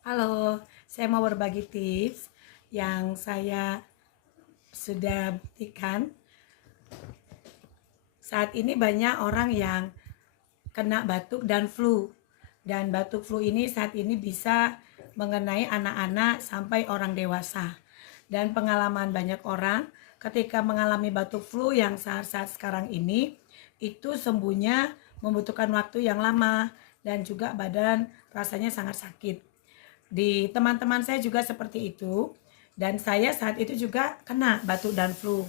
Halo, saya mau berbagi tips yang saya sudah buktikan. Saat ini banyak orang yang kena batuk dan flu. Dan batuk flu ini saat ini bisa mengenai anak-anak sampai orang dewasa. Dan pengalaman banyak orang ketika mengalami batuk flu yang saat-saat sekarang ini, itu sembuhnya membutuhkan waktu yang lama dan juga badan rasanya sangat sakit. Di teman-teman saya juga seperti itu, dan saya saat itu juga kena batuk dan flu.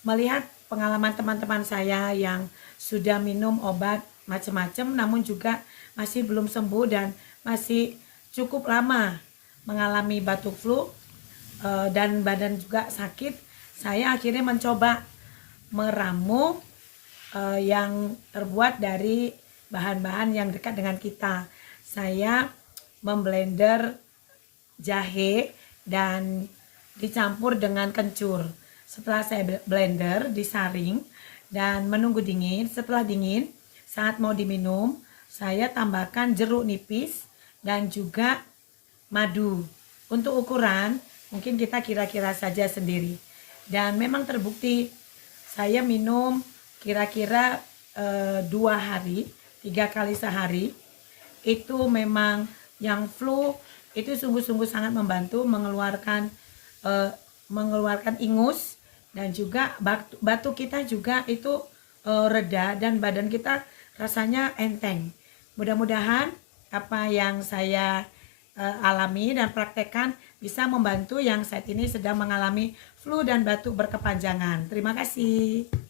Melihat pengalaman teman-teman saya yang sudah minum obat macam-macam namun juga masih belum sembuh dan masih cukup lama mengalami batuk flu, dan badan juga sakit, saya akhirnya mencoba meramu yang terbuat dari bahan-bahan yang dekat dengan kita. Saya memblender jahe dan dicampur dengan kencur. Setelah saya blender, disaring dan menunggu dingin. Setelah dingin, saat mau diminum, saya tambahkan jeruk nipis dan juga madu. Untuk ukuran, mungkin kita kira-kira saja sendiri. Dan memang terbukti saya minum kira-kira 2 hari, 3 kali sehari. Itu memang yang flu itu sungguh-sungguh sangat membantu eh, mengeluarkan ingus, dan juga batuk kita juga itu reda dan badan kita rasanya enteng. Mudah-mudahan apa yang saya alami dan praktekkan bisa membantu yang saat ini sedang mengalami flu dan batuk berkepanjangan. Terima kasih.